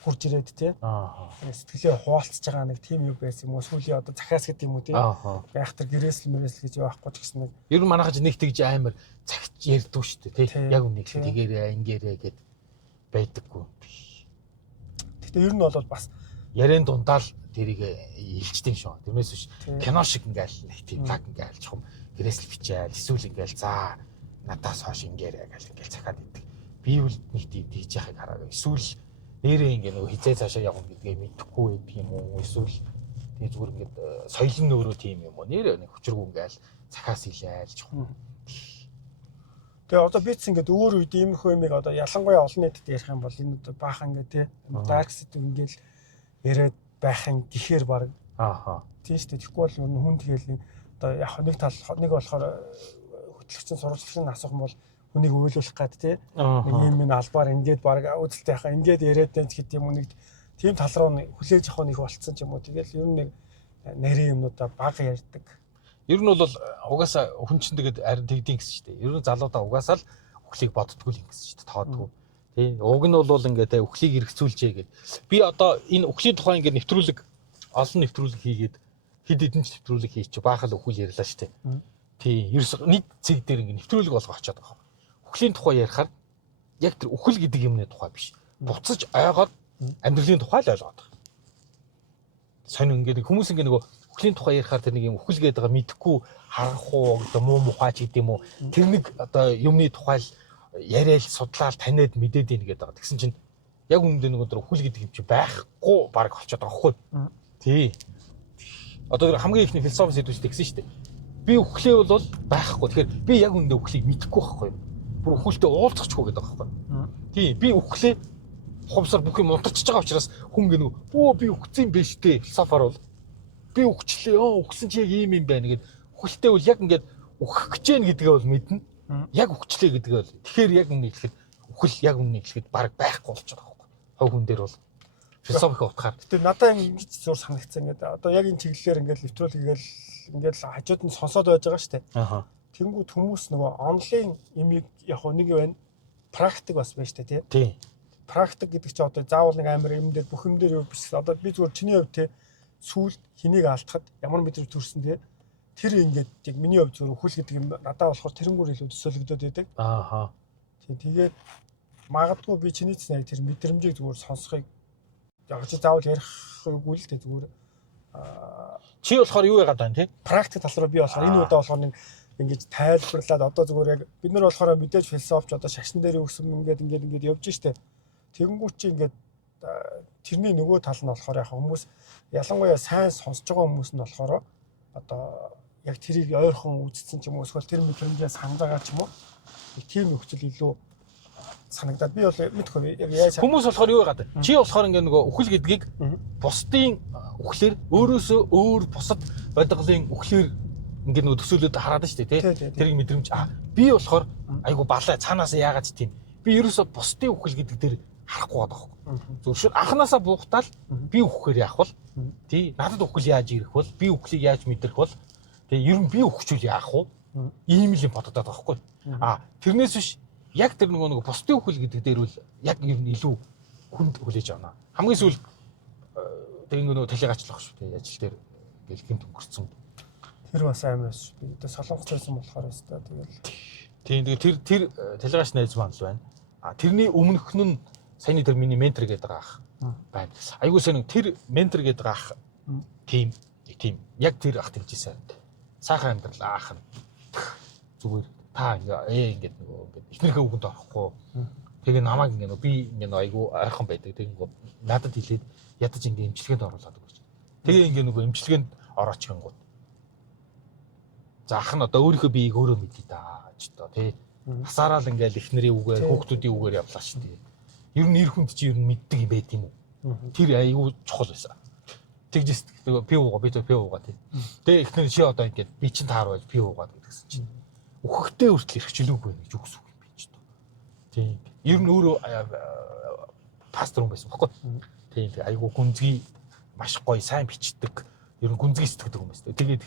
хурж ирээд тий. Сэтгэлээ хуваалцж байгаа нэг тийм юм байсан юм уу сүүлийн одоо захиас гэдэг юм уу тий. Байх тэр гэрээсэл мөрөөсөл гэж явахгүй ч гэсэн нэг ер нь манайхаж нэг тэгж амар цагт ярьдгүй шүү дээ тий. Яг үнэ хэлэхэд тэгээрээ ингээрээ гэд байдаггүй. Гэтэ ер нь бол бас ярен дундаа л тэрийг илчдэг шүү. Тэрнээс биш кино шиг ингээл нэг тийм лаг ингээл чухам гэрээсэл бичээл эсвэл ингээл за надаас хойш ингээрээ гэл ингээл цахаад идэг. Би бол нэг тийм дийж яхахыг хараа. Эсвэл нэрээ ингээ нөгөө хизээ цаашаа явна гэдгээ мэдэхгүй байдаг юм уу? Эсвэл тэгээ зүгээр ингээд соёл нь өөрөө тийм юм уу? Нэрээ нэг хүчрэг ингээл цахаас илээл чухам. Тэгээ одоо би ч ингээд өөр үед иймэрхүү юмыг одоо ялангуяа олон нийтэд ярих юм бол энэ одоо баахан ингээ тий dark set ингээл яриад байхын гэхээр баг тийм шүү дээ. Тэгэхгүй бол хүн тэгэл одоо яг нэг тал нэг болохоор хөтлөгчийн сурвалжлагч нь асуух юм бол хүнийг уйлуулах гад тий нэг юм ин албаар ингээд баг үзэлтэй яхаа ингээд яриад тань гэдэг юм уу нэг тийм тал руу хүлээж авах нэг болцсон ч юм уу. Тэгэл ер нь нэг нарийн юмнуудаа баг ярьдаг. Ер нь бол угаасаа хүн чинь тэгээд харин тэгдэйн гэсэн шүү дээ. Ер нь залуудаа угаасаа л өхлийг боддггүй л ингэсэн шүү дээ. Тоодгүй. Тий. Уг нь бол ингээд өхлийг эргцүүлжээ гэд. Би одоо энэ өхлийн тухай ингээд нэвтрүүлэг олон нэвтрүүлэг хийгээд хэд хэдэн ч нэвтрүүлэг хийчих баахал өхөл ярьлаа шүү дээ. Тий. Ерөөс нэг цэг дээр ингээд нэвтрүүлэг болгоо очиад байгаа. Өхлийн тухай ярихаар яг тэр өхөл гэдэг юмны тухай биш. Буцаж ойгоод амьдралын тухай л ойлгоод байгаа. Сонин ингээд хүмүүс ингээд нөгөө өхлийн тухай ярихаар тэр нэг юм өхөл гэдэг байгаа мэдэхгүй харах уу одоо муу мухаач гэдэг юм уу тэр нэг одоо юмны тухай л яриад судлаад таниад мэдээд ийн гэдэг байгаа. Тэгсэн чинь яг үүндээ нэг өдөр өхөл гэдэг юм чи байхгүй баг болчиход байгаа хгүй. Тий. Одоо хамгийн ихний философи сэдвүүч тэгсэн шүү дээ. Би өхлөө бол байхгүй. Тэгэхээр би яг үүндээ өхлийг мэдэхгүй байхгүй. Бүр өхөлтэй уулзчихгүй гэдэг байгаа байхгүй. Тий. Би өхлөө хувьсаар бүх юм унтарчж байгаа учраас хүн гэнэ өө би өгцөн биш дээ философоор бол би өгчлээ өгсөн чи яг ийм юм байна гэд өхөлтэй бол яг ингээд өгөх гэж байна гэдгээ бол мэднэ. Яг өгчлээ гэдгээ бол тэгэхээр яг үнэ хэлэхэд өхөл яг үнэ хэлэхэд баг байхгүй болчиход байгаа байхгүй. Хов хүн дээр бол философик утгаар. Гэтэ надад ингэж зур санагцсан ингээд одоо яг энэ чиглэлээр ингээд нэвтрүүлгээл ингээд хажууд нь сонсоод байж байгаа шүү дээ. Тэнгүүд хүмүүс нөгөө онлайн имийг яг нэг юм байна. Практик бас байна шүү дээ тий. Практик гэдэг чинь одоо заавал нэг амар юм дээр бүх юм дээр биш. Одоо би зүгээр чиний хувьд тий сүүлд хэнийг алдахад ямар мэдрэмж төрсөн тий тэр ингээд яг миний хувьд зүгээр өхөл гэдэг юм надад болохоор тэрнгүүр илүү төсөөлөгдөд байдаг. Тэгээд магадгүй би чиний цэцэн яг тэр мэдрэмжийг зүгээр сонсохыг яг чи заавал ярихгүй л дээ зүгээр. Чи болохоор юу яагаад байна тий? Практик тал руу би болохоор энэ удаа болохоор нэг ингэж тайлбарлаад одоо зүгээр яг бид нар болохоор мэдээж философч одоо шашин дээр өгсөн ингээд явж штэ. Тэгэнгүүт чи ингээд тэрний нөгөө тал нь болохоор яг хүмүүс ялангуяа сайн сонсож байгаа хүмүүс нь болохоор одоо яг тэрийг ойрхон үзсэн ч юм уу эсвэл тэр мэдрэмжээ санаж байгаа ч юм уу тийм нөхцөл илүү санагдаад би бол мэдгүй яг яаж хүмүүс болохоор юу яагаад чи болохоор ингээ нөгөө үхэл гэдгийг бусдын үхлээр өөрөөсөө өөр бусад бодголын үхлээр ингээ нөгөө төсөөлөд хараад шүү дээ тий тэрийг мэдрэмж би болохоор айгу балаа цаанаас яагаад тийм би ерөөсөө бусдын үхэл гэдэг дээр харахгүй байгаа байхгүй зөв шүү анханасаа буухтаал би үхэхээр яах бол тий надад үхэл яаж ирэх бол би үхлийг яаж мэдрэх бол тэгээ ер нь би үхчүүл яах вэ ийм л юм бодоод байгаа байхгүй тэрнээс биш яг тэр нөгөө бусдын үхэл гэдэг дээр бол яг ер нь илүү хүнд хүлээж авна хамгийн сүүл тэг нөгөө талигачлах шүү дээ ажил дээр ингээл гинт өнгөрцөн тэр бас амар шүү би одоо солонгоц байсан болохоор өстой тэгэл тэр талигаач найз маань л байна тэрний өмнөх нь саяны тэр миний ментор гэдэг ах байна айгуу сайн тэр ментор гэдэг ах тийм яг тэр ах тэмжээсээ сайхан амьдрал аах нь зүгээр та ингээд нөгөө ингээд ихнэрхээ үгэнд орохгүй тэгээ намайг ингээд би ингээд айгу ойрхон байдаг тэгээ надад хэлээд ядаж ингээд эмчилгээнд оруулаад өгч тэгээ ингээд нөгөө эмчилгээнд орооч гингууд. За ах нь одоо өөрийнхөө биеийг өөрөө мэдээ да ч одоо тий. Насаараа л ингээл эхнэрийн үгээр хүүхдүүдийн үгээр явлаа шүү дээ. Ер нь эр хүнд чи ер нь мэддэг юм байт юм уу? Тэр аюу чухал байсан. Тэгжээс пи уугаа би пи уугаа тий. Тэгээ эхнэр чи одоо ингээд би чин таар байж пи уугаад гэдгсэн чинь. Үхэхтэй хүртэл эрхчлөөгүй гэж үгс үг юм би ч одоо. Тий. Ер нь өөрөө пастор хүн байсан баггүй. Тий. Аюу гүнзгий маш гоё сайн бичдэг. Ер нь гүнзгий сэтгэдэг юм байна. Тэгээд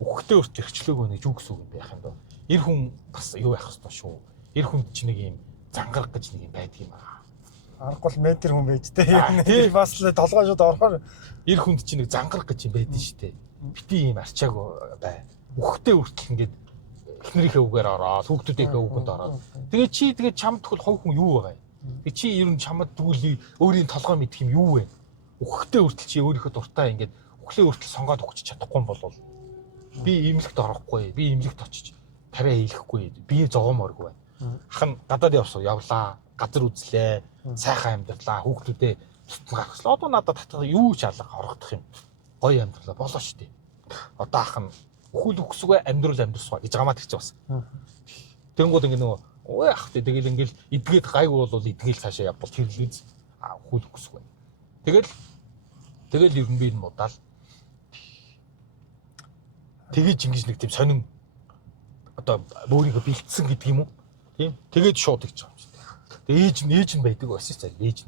үхэхтэй хүртэл эрхчлөөгүй гэж үгс үг юм байх юм доо. Эр хүн бас юу байх хэвээр шүү. Эр хүнд ч нэг юм зангарах гэж нэг юм байдаг юм аа. Аргагүй метр хүн байж тээ. Тэр бас л толгойшод орохоор эр хүнд чинь нэг зангарах гэж юм байдаг шүү дээ. Бити юм арчааг бай. Үхэхтэй хүртэл ингээд эхнэрийнхээ үгээр ороод хүүхдүүдийнхээ үгэнд ороод. Тэгээд чамд тэгвэл хов хүн юу байгаа юм? Тэг чи ер нь чамд тэгвэл өөрийн толгой мэдэх юм юу вэ? Үхэхтэй хүртэл чи өөрийнхөө дуртай ингээд үхлээ хүртэл сонгоод өгч чадахгүй бол би имлэгт орохгүй. Би имлэгт очиж тариа хийхгүй. Би зогоомооргүй байна. Ах нь гадаад явлаа. Газар үзлээ. Сайхан амьдралаа. Хүүхдүүдээ тутмаг гаргасан. Одоо надад татах юу ч алга орогдох юм. Гоё амьдралаа болоо шүү дээ. Одоо ах нь өхөл өгсгөө амьдрал амьдсгаа гэж гамаа тэрч бас. Тэнгууд ингэ нөгөө ой ах тий тэгэл ингээл эдгээд гайгүй бол эдгээл цаашаа явбал тэрлээс өхөл өгсгөө. Тэгэл ер нь би энэ мудаал. Тэгэж ингэж нэг тийм сонин одоо өөрийгөө бэлдсэн гэдэг юм уу? Тийм. Тэгээд шууд гэж байгаа юм чинь. Ээж нь байдаг байсан цаа. Ээж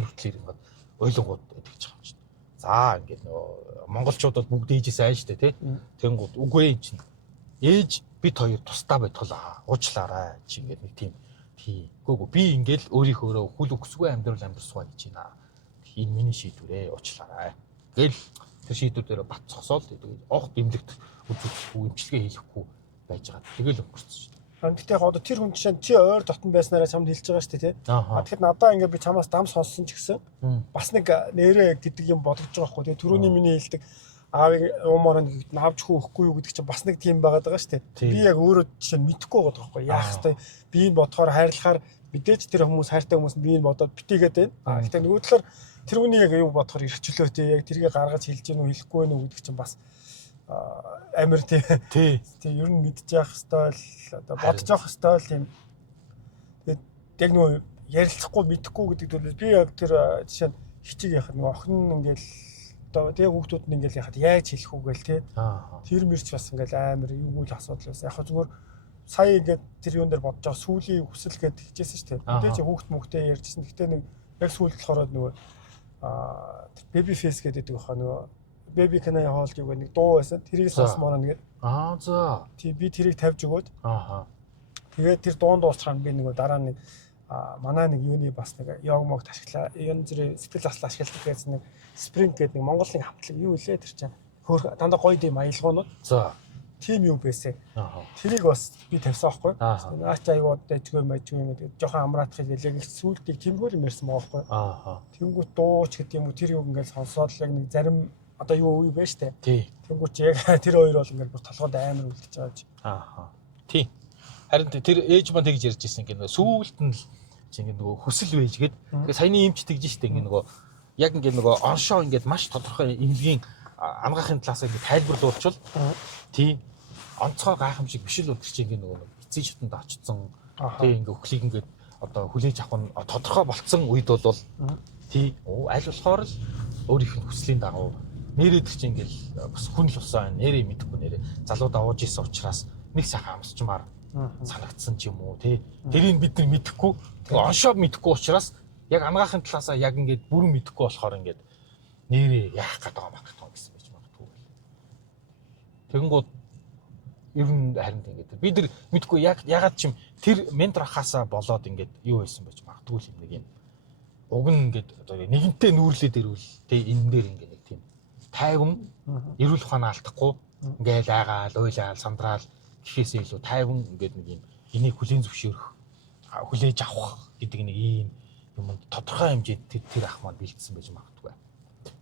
нь хүртэл ингээд ойлгонгууд байдаг гэж байгаа юм чинь. За ингээд нөгөө монголчууд бол бүгд ээжээс айн штэ тий. Тэнгууд үгүй ээж чинь. Ээж бид хоёр тусдаа байтгалаа. Уучлаарай чи ингээд нэг тийм гүгөө би ингээд өөрийнхөө хүл өгсгүй амьдрал амьдсгаа гэж байна. Энэ миний шийдвэрээ уучлаарай. Гэл тэр шийдвэрээр бат цогсоол тэгээд огт имлэгт үзүүлэхгүй имчилгээ хийхгүй байж байгаа. Тэгэл өнгөрсөн шүү дээ. Гэхдээ яг одоо тэр хүн чинь чи ойр дотн байснараа чамд хэлж байгаа шүү дээ тий. Тэгэхээр надаа ингээд би чамаас дам сонссон ч гэсэн бас нэг нэрээ гэдэг юм бодож байгаа байхгүй тий. Түрүүний миний хэлдэг аавыг уумаар нэг авч хөөхгүй юу гэдэг чинь бас нэг тийм байгаад байгаа шүү дээ. Би яг өөрөө жишээ нь мэдэхгүй байгаа байхгүй яах хэвээр би энэ бодохоор хайрлахаар мэдээж тэр хүмүүс хайртай хүмүүс нь би энэ бодоод битээгээд байна. Гэхдээ нөгөө талаар тэр хүний яг юу бодохоор ирчлөө тий. Яг тэргээ гаргаж хэлж гэнэ үү хэлэхгүй байна уу гэдэг чинь бас амир тий. Ер нь мэдчих хэвээр л одоо бодож явах хэвээр л юм. Тэгээд яг нөгөө ярилцахгүй мэдэхгүй гэдэг төлөв би яг тэр жишээ нь хичээг яхад нөгөө охин нь ингээл одоо тэгээ хүүхдүүд нь ингээл яхад яаж хэлэх үү гээл тий. Тэр мэрч бас ингээл амир юу л асуудал байсан. Яг зүгээр сая ингээд тэр юун дээр бодож байгаа сүүлийн хүсэл гээд хичээсэн шүү дээ. Мэдээж хүүхд мөхтэй ярьжсэн. Гэхдээ нэг яг сүүлд болохоор нөгөө baby face гэдэг байгаа нөгөө baby can I hold you гэх нэг дуу байсан. Тэрийг сонсмоор нэгээд за. Тий би тэрийг тавьж өгөөд. Тэгээд тэр дуун дуусахаар би нөгөө дараа нэг манай нэг юуны бас нэг йогмог ашиглаа. Янз бүрийн сэтгэл заслаа ашигладаг гэсэн нэг спринг гэдэг нэг Монголын хамтлаг юу илээ тэр чинь. Хөөх дандаа гоё дэм аялгуунууд. За. Тим юу байсан. Тэрийг бас би тавьсан байхгүй. Наач аягүй дэжгүй гэдэг жоохон амраатах хэлээ. Яг сүүлдийг тэмгүүл юм ярьсан байгаа байхгүй. Тэнгүүт дууч гэдэг юм уу тэр юу ингээл сонсоод яг нэг зарим одоо юу үе байж тээ. Тэнгүүт яг тэр хоёр бол ингээл бүр толгойд амар үлдчихэж байгаа. Тий. Харин тэр ээж маань тэгж ярьж ирсэн гэнэ сүүлд нь чи ингээ нөгөө хүсэл байж гээд тэгээ саяны эмч тэгж штэ ингээ нөгөө яг ингээ нөгөө оншоо ингээ маш тодорхой эмнэлгийн ангаахын талаас ингээ тайлбарлуулчвал тий онцгой гайхамшиг биш л өдөр чи ингээ нөгөө эцсийн шатанд очсон тий ингээ өхлийг ингээ одоо хүлээж авах нь тодорхой болцсон үед бол тий аль болохоор л өөрийнх нь хүслийн дагуу нэрээд чи ингээл бас хүн л усаа нэрээ мэдэхгүй нэрээ залууд авууж исэн учраас нэг сайхан амсчмаар санагдсан ч юм уу тий тэрийг бид нар мэдэхгүй оншоо мэдэхгүй учраас яг ангаахын талаасаа яг ингээд бүрэн мэдэхгүй болохоор ингээд нэрээ яах гээд байгаа мах гэдэг гэсэн байж магадгүй. Тэгэнгүүт ер нь харин ингээд бид нар мэдэхгүй ягаад ч юм тэр ментор хасаа болоод ингээд юу байсан байж магадгүй юм нэг юм уг нь ингээд одоо нэгэнтээ нүүрлээд ирвэл тий энэ дээр ингээд нэг тийм тайван эрүүл ухаанаа алдахгүй ингээд айгаал уйлаал сандраал гэхээсээ илүү тайван ингээд нэг юм энийг хүлийн зөвшөөрөх хүлээж авах гэдэг нэг ийм юм тодорхой хэмжээнд тэр ах маань бэлдсэн байж магадгүй.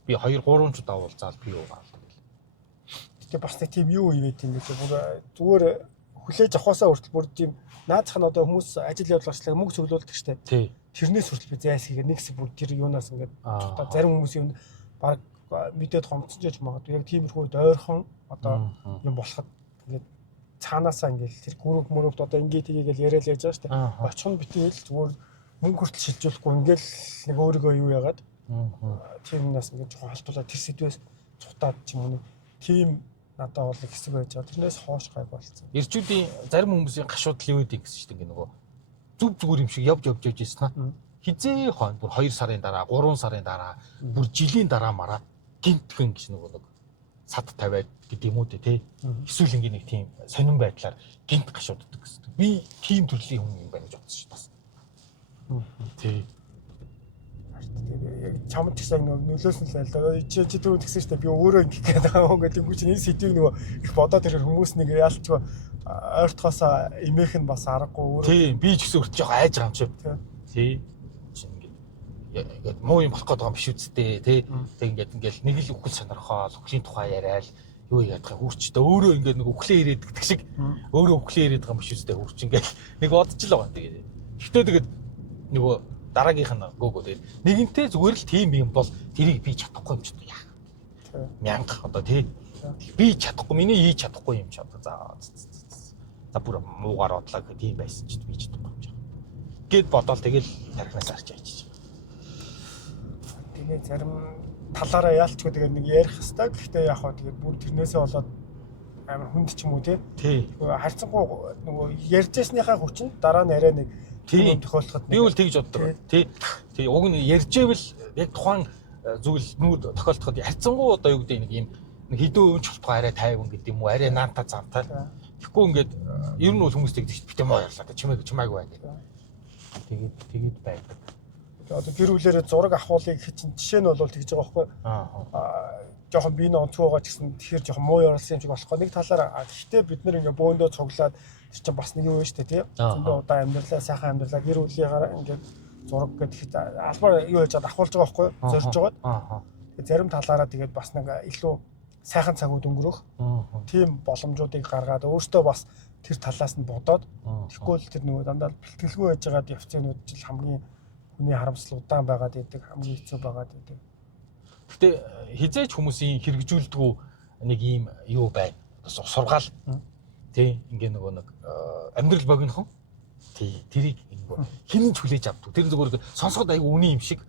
Би 2-3 ч удаа уулзаад би юу гал тэгэл. Тэгээ бас нэг тийм юу игээд юм бэ? Бүр зүгээр хүлээж авахаасаа хүртэл бүр тийм наадах нь одоо хүмүүс ажил явуулгачлаа мөнгө цуглуулдаг штэ. Тэрнээс хүртэл би зайс хийгээд нэг хэсэг бүр тэр юунаас ингээд зарим хүмүүс юм баг мэдээд гомцсон ч магадгүй яг тиймэрхүү ойрхон одоо юм болоход ингээд цаанаасаа ингээд тэр гүрэг мөрөвд одоо ингээд тийгээл яриад яаж байгаа шүү дээ. Очих нь битээ л зүгээр мөнгө хүртэл шилжүүлэхгүй ингээл нэг өөрийгөө юу яагаад тиймнээс ингээд жоохон холтуулаад тэр сэдвээс цутаад ч юм уу тийм надад бол хэсэг байж байгаа. Тэрнээс хоош гайг болсон. Ирчүүдийн зарим хүмүүсийн гашуудлын үед гэсэн чинь ингээ нөгөө зүг зүгээр юм шиг явж ийсэн аа. Хизээ хон бүр 2 сарын дараа, 3 сарын дараа, бүр жилийн дараа мараа гинтхэн гэж нөгөө нэг сад тавиад гэдэг юм уу те. Эсвэл ингээ нэг тийм сонирн байдлаар гинт гашууддаг гэсэн. Би тийм төрлийн хүн юм байна гэж бодсон шүү дээ. Тий. Яг чамд гэсэн нөлөөсөн л байл да. Чи түрүү тэгсэн шүү дээ. Би өөрөө ингэх гээд байгаа юм гэдэг юм чинь энэ сэдвийг нөгөө их бодоод ирэх хүмүүс нэг яалтчгүй ойртохоос эмээх нь бас аргагүй өөрөө. Тий. Би ч гэсэн өөртөө айж байгаа юм чи. Тий. Ингээд муу юм болох гээд байгаа юм биш үсттэй тий. Тэг ингээд нэг л үхэл сонирхоод үхлийн тухай яриад юу яадах хурчтай өөрөө ингээд нэг үхлээ ирээд гэдэг шиг өөрөө үхлээ ирээд байгаа юм биш үсттэй хурч ингээд нэг бодож л байгаа. Тэгээд гэхдээ тэгээд нөгөө дараагийнх нь гөөгөө тэгээд нэгэнтээ зүгээр л тийм юм бол тэрийг би чадахгүй юм ч яа. Мянга одоо тий. Би чадахгүй миний хийж чадахгүй юм ч одоо за бүр муугаар бодлоо гэх тийм байсан ч би чадахгүй юм. Гэт бодоол тэгэл тархинаас арч яачих. Тэгээ зарим талаараа яалтчгүй тэгээ нэг ярих хэвээр гэхдээ яг хаа тэгээ бүр тэрнээсээ болоод амар хүнд ч юм уу тий. Харьцангуй нөгөө ярьжсныхаа хүчин дараа нь арай нэг тийм тохиолдоход би үл тэгж боддог. Тий. Уг нь ярьжээвэл яг тухайн зүйл нүүд тохиолдоход харьцангуй одоо юу гэдэг нэг юм хэдэн өвч болтгоо арай тайван гэдэг юм уу арай наанта замтай. Тэгэхгүй ингээд ер нь бол хүмүүс тэгдэг бит юм аа ярьлаа. Чимээг байна гэдэг. Тэгээд байдаг. Одоо гэр бүлээрээ зураг авахуулыг чинь жишээ нь бол тэгж байгаа байхгүй. Жохон биений онцгой байгаа ч гэсэн тэгэхээр жохон муу ярилсан юм шиг болохгүй. Нэг талаараа гэхдээ бид нэр ингээ бөөндөө цуглаад тэр чинь бас нэг юм шүү дээ тий. Зөндөө удаа амьдралаа сайхан амьдралаа гэр бүлийнхаараа ингээ зураг гэдэг албаар юу яаж авахулж байгаа байхгүй. Зорж байгаа. Тэгээд зарим талаараа тэгээд бас нэг илүү сайхан цагууд өнгөрөх тийм боломжуудыг гаргаад өөртөө бас тэр талаас нь бодоод тэгэхгүй л тэр нөгөө дандаа бэлтгэлгүй байж байгаа явцынууд жил хамгийн хүний харамсал удаан байгаад идэг хамгийн хэцүү байгаад идэг. Гэтэ хизээч хүмүүсийн хэрэгжүүлдэггүй нэг ийм юу байна. Сургаал тий ингээ нөгөө нэг амьдрал богинохон тий тэрийг хинэн ч хүлээж авдаг. Тэр зүгээр сонсоход айгүй үний юм шиг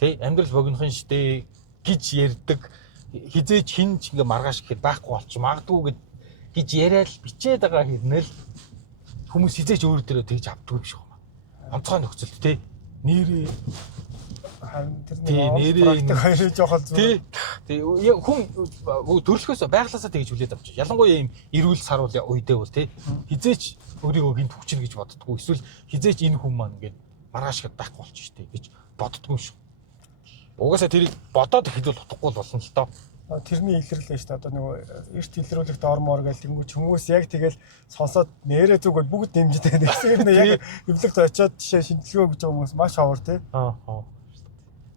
тий амьдрал богинохон штэ гэж ярьдаг. Хизээч хин ч ингээ маргааш гэхэд байхгүй болчих магадгүй гэж яриад бичээд байгаа хэрнээл хүмүүс хизээч өөр дээрээ тэгж авдаг юм шиг байна. Онцгой нөхцөлд тий нэрээ нэрээ хоёрын жоохол зүг тий хүн төрөлхөөс байглаасаа тэгж хүлээд авчих. Ялангуяа ийм эрүүл сар үедээ бол тий хизээч өөрийгөө гинт хүчин гэж боддгоо. Эсвэл хизээч энэ хүн маань ингээд маргааш гэхэд байхгүй болчих штэ гэж боддгоо шүү. Угаасаа тэрийг бодоод ихэд бол утгагүй болно л доо. Тэрний илэрлээ шүү дээ. Одоо нөгөө эрт илрүүлэх доормоор гэл тэнгуүч хүмүүс яг тэгэл сонсоод нэрээ зүгэл бүгд дэмжиж байна. Тэгсээр яг эвлэгт очиод жишээ шинжилгээ гэж байгаа хүмүүс маш ховор тий.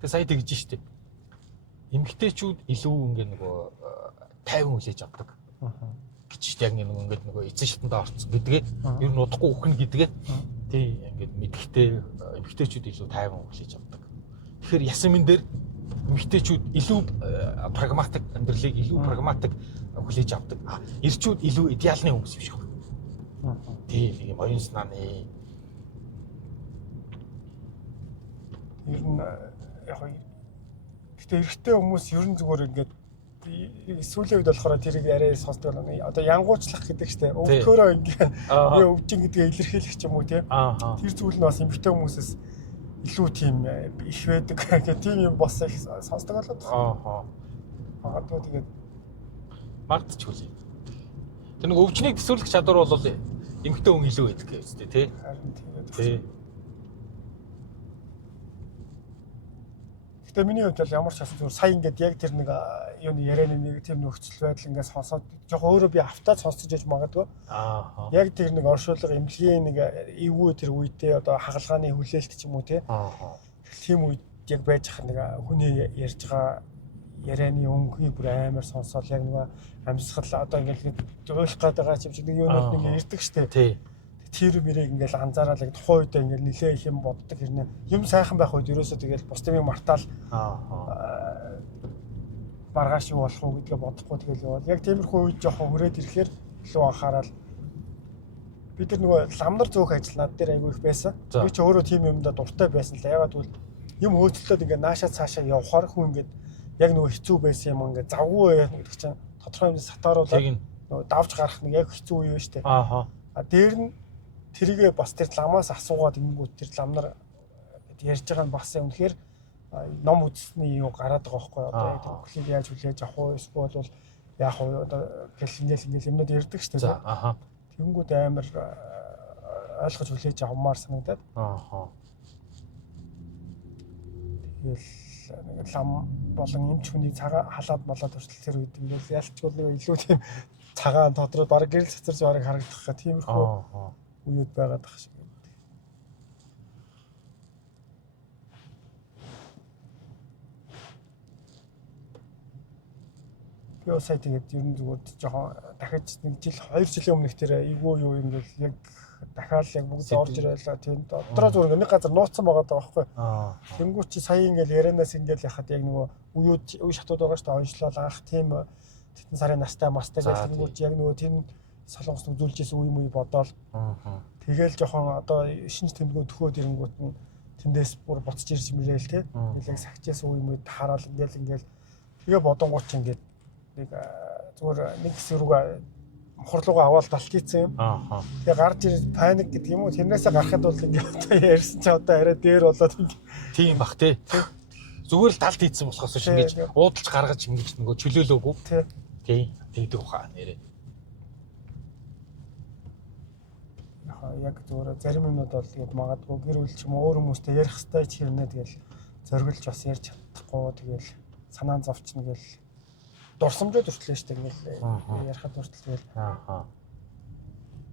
Тэгээ сая тэгж штэ. Эмэгтэйчүүд илүү ингээ нөгөө тайван хүлээж авдаг. Гэж штэ яг ингээд нөгөө эцэн шатанда орцсон гэдгээ ер нь удахгүй үхэн гэдгээ тий ингээд мэдхтэй эмэгтэйчүүд илүү тайван хүлээж авдаг. Тэгэхээр ясмин дээр эмэгтэйчүүд илүү прагматик амьдралыг илүү прагматик хүлээж авдаг. Ирчүүд илүү идеалны хүмүүс юм шиг байна. Тий нэг юм оюун санааны ер нь яг гэхдээ эрэгтэй хүмүүс ер нь зүгээр ингээд сүүлийн үед болохоор тэрийг арай сонсдог байна. Одоо янгуучлах гэдэг чтэй. Өвдөхөөрөө ингээд би өвчин гэдгээ илэрхийлэх ч юм уу тий. Тэр зүйл нь бас эмэгтэй хүмүүсээс илүү тийм их байдаг гэх тийм юм бас их сонсдог болоод. Одоо тэгээд магдч хүлээ. Тэр нэг өвчнийг төсөөлөх чадвар бол эмэгтэй хүн илүү байдаг гэвчтэй тий. Харин тэгээд. Тий. Гэтэ миний хувьд бол ямар ч асуу зүгээр сая ингээд яг тэр нэг юуны ярианы нэг тийм нөхцөл байдал ингээд сонсоод жоохон өөрөө би автаад сонсож яж магадгүй. Яг тэр нэг оршуулга эмнэлгийн нэг эвгүй тэр үедээ одоо хагалгааны хүлээлт ч юм уу тийм үед яг байж хаа нэг хүний ярьж байгаа ярианы өнгөийг бүр амар сонсоод яг нэг амьсгал одоо ингээд ойлгох гээд байгаа юм шиг нэг юунууд нэг ирдэг штэ. Тэр мэрийг ингээл анзаараад яг тухайн үед ингээл нилээ их юм боддог хэрнээ юм сайхан байх үед ерөөсөө тэгэл бус юм мартаал маргааш юу болох уу гэдгээ бодохгүй тэгэл яваад яг тиймэрхүү үед жоохон хүрээд ирэхээр илүү анхаарал бид нар нөгөө ламнар зөөх ажил над дээр айгүй их байсан. Би ч өөрөө тийм юмдаа дуртай байсан л ягаад гэвэл юм хөөцөлтөд ингээд наашаа цаашаа явахаар хүн ингээд яг нөгөө хэцүү байсан юм ингээд завгүй гэдэг чинь тодорхой хэмжээнд сатааруулаад нөгөө давж гарах нэг яг хэцүү үе шүү дээ. Аа. Дээр нь тэрийгээ бас тэр ламаас асуугаад ингэнгүүт тэр ламнар ярьж байгаа нь бас үнэхээр ном үзсний юу гараад байгаа байхгүй одоо яг тэр яаж хүлээж авах уу эсвэл бол яах вэ одоо ингээл юмнууд ярьдаг шүү дээ. Аа. Тэнгүүд амар ойлгож хүлээж авмаар санагдаад. Аа. Тэгэл нэг лам болон эмч хүний цагаан халаад болоод хүртэл тэр үед ингээл ялчгүй нэг илүү тийм цагаан тодроо баг гэрэл цацарч барыг харагдах гэх тиймэрхүү үеуд байгаад байгаа шиг. Би сая тэгээд ер нь зүгээр жоохон дахиж нэг жил 2 жилийн өмнөх тэр эйгүү юу юм бол яг дахиад яг бүгд орж ирээл тийм дотроо зүгээр нэг газар нууцсан байгаа даа байхгүй. Тэнгүү чи сая ингээл ярианаас ингээл яхад яг нөгөө үе шатууд байгаа шүү дээ онцлол анх тийм тэтэн сарын настай мастай гэх тэнгүү чи яг нөгөө тийм солонгост үзүүлж исэн үе мүй бодоол. Тэгэл жоохон одоо шинж тэмдгүү төхөөд ирэнгүүт нь тэндээс бүр буцаж ирж мөрөөл те. Тэгэл яг сагчаас үе мүйд хараал ингээл тэгээ бодонгууд чи ингээд нэг зүгээр нэг хэсэг рүүгээ мохорлуугаа аваад далт ийцэн юм. Тэгээ гарч ирээд паник гэдэг юм уу тэрнээсээ гарахад бол ингээд одоо ярьсан чи одоо арай дээр болоод тийм бах те. Зүгээр л далт ийцэн болохоос ш ингэж уудалж гаргаж ингэж нөгөө чөлөөлөөгүй. Тийм тэгдэг баха нэрээ. Яг зүгээр зарим юмнууд бол тэгээд магадгүй гэр бүл ч юм уу өөр хүмүүстэй ярих хэвээр ч хэрнээ тэгэл зориглож бас ярьж чадахгүй тэгэл санаан зовчно гэл дурсамжууд хүртлээ шүү дээ ингээл ярихад хүртэл тэгэл.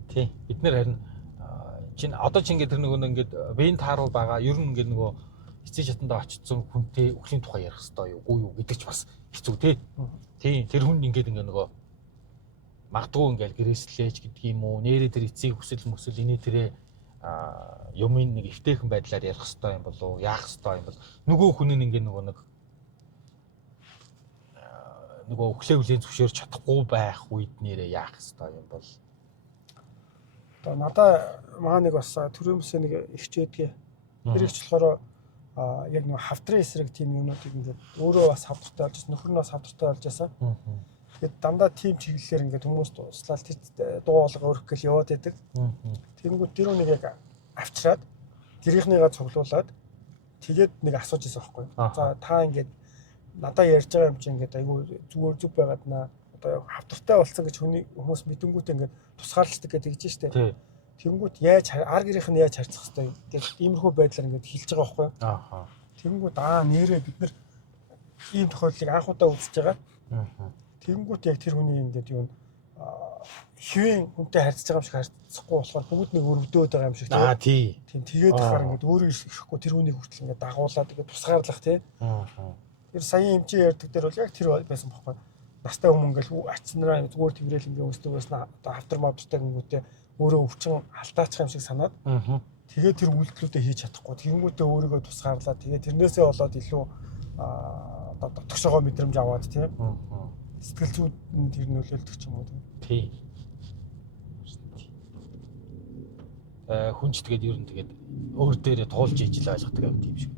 Тий. Бид нэр харин чинь одоо ч ингээд тэр нөгөө ингээд бие тааруу байгаа ер нь ингээд нөгөө эцэг шатандаа очсон хүнтэй өхлийн тухай ярих хэрэгтэй юу үгүй юу гэдэг ч бас хэцүү тий. Тий. Тэр хүн ингээд нөгөө магадгүй ингээд гэрээслээч гэдэг юм уу нэрээ тэр эцэг хүсэл инээ тэрэ юмын нэг эвтэйхэн байдлаар ярих хэрэгтэй юм болов яах хэрэгтэй юм бол нөгөө хүн нь ингээд нөгөө өглөө хүлээн зөвшөөрч чадахгүй байх үед нэрээ яах хэрэгтэй юм бол одоо надаа маа нэг бас төрөөмсөө нэг ихчээдгээ тэр ихч болохоор яг нөгөө хавтрын эсрэг тийм юмнуудыг ингээд өөрөө бас хавтартай болж нөхөр нь бас хавтартай болж байсан. Тэгээд дандаа тийм чиглэлээр ингээд хүмүүс туслал дуу хоолой өрөх гэл яваад байдаг. Тэнгүүд тэр нэг яг авчраад гэрийнхнийгаа цуглуулад тэгээд нэг асууж ирсэн байхгүй. За та ингээд надаа ярьж байгаа юм чи ингээд айгүй зүгээр зүг байгаад наа одоо хавтартай болсон гэж хүмүүс мэдэнгүүтээ ингээд тусгаарлцдаг гэдэг гэж штэ. Тэнгүүд яаж ар гэрийнх нь яаж харьцах хэвтэй гэж иймэрхүү байдлаар ингээд хэлж байгаа байхгүй. Тэнгүүд нэрээ бид нар ийм тохиолдлыг анх удаа үзэж байгаа. Тэнгүүд яг тэр хүний ингээд юу хэвэн хүнтэй харьцаж байгаа юм шиг харьцахгүй болохоор бүгд нэг өрөвдөөд байгаа юм шиг тийм. Тийм тэгээд болохоор ингээд өөрөө ихэхгүй тэр хүнийг хүртэл ингээд дагуулад ингээд тусгаарлах тий. Тэр саяын эмчийн ярьдаг дээр бол яг тэр байсан байхгүй. Настай хүмүүс ингээл ачнараа зүгээр тэврээл ингээд өсдөг байсан одоо хавтар мавтартай гингүүтээ өөрөө өвчин алдаачих юм шиг санаад тэгээд тэр үйлдэлүүдээ хийж чадахгүй. Тэнгүүтээ өөрийгөө тусгаарлаа. Тэгээд тэрнээсээ болоод илүү одоо дотгошогоо мэдрэмж аваад тийм. Сэтгэл зүйд нь тэр нөлөөлдөг ч юм уу тийм. Хүнч тэгээд ер нь тэгээд өөр дээрээ туулж ижил ойлгодог юм тийм шиг.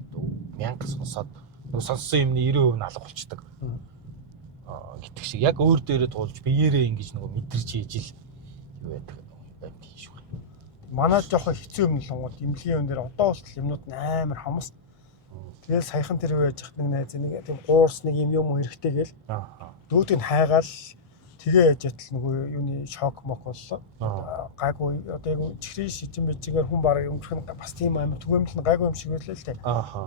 Мянга сонсоод нэг сонссон юмны 90% нь алга болчдөг. Гэтг шиг яг өөр дээрээ туулж биеэрээ ингэж нөгөө мэдэрч ижил юу байдаг юм тийм шиг. Манай жоохон хэцүү юм л гонгод имлэгийн юм дээр одоо болтол юмнууд амар хомс. Тэгэл саяхан тэр үе яж нэг найз нэг тийм гуурс нэг юм хэрэгтэй гээл. Дөөдг нь хайгаал тэгээ яж ятал нөгөө юуны шок мок боллоо. Гайгүй одоо яг чихрийн шижин бижгээр хүн бараг өнгөрөх нь бас тийм амар түгээмэл нь гайгүй юм шиг байлаа л дээ.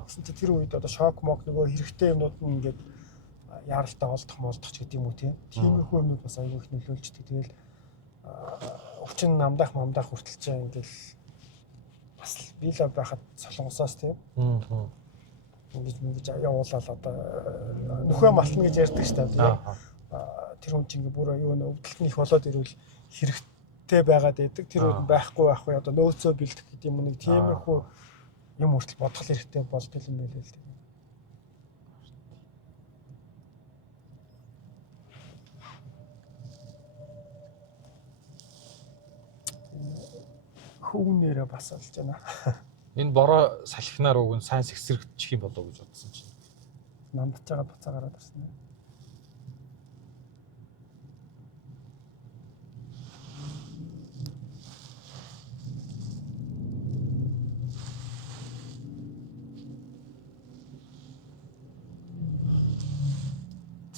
Гэсэн чи тэр үед одоо шок мок нөгөө хэрэгтэй юмнууд нь ингээд яаралтай олдох молдох ч гэдэг юм уу тиймэрхүү юмнууд бас аягүй их нөлөөлждөг. Тэгэл өвчин намдах хүртэл ч ингээл бас биелэ байхад солонгосоос тийм. Ингэж явуулаад одоо нөхөө малтна гэж ярьдаг шүү дээ. Тэр хүн чинь бүр юу нэ өвдөлт нь их болоод ирвэл хэрэгтэй байгаад байдаг. Тэр үед байхгүй одоо нөөцөө бэлдэх гэдэг юм нэг тиймэрхүү юм хүртэл бодох хэрэгтэй болдог юм байл л дээ. хөвнээрээ бас олж байна. Энэ бороо салхинаар уг нь сайн сэгсрэгдчих юм болов уу гэж бодсон чинь. Нандж байгаа буцаа гараад ирсэн.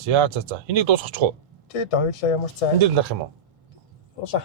За. Энийг дуусгачих уу? Тэгэд хоёлаа ямар цай. Энд дээр нарах юм уу? Уулаа.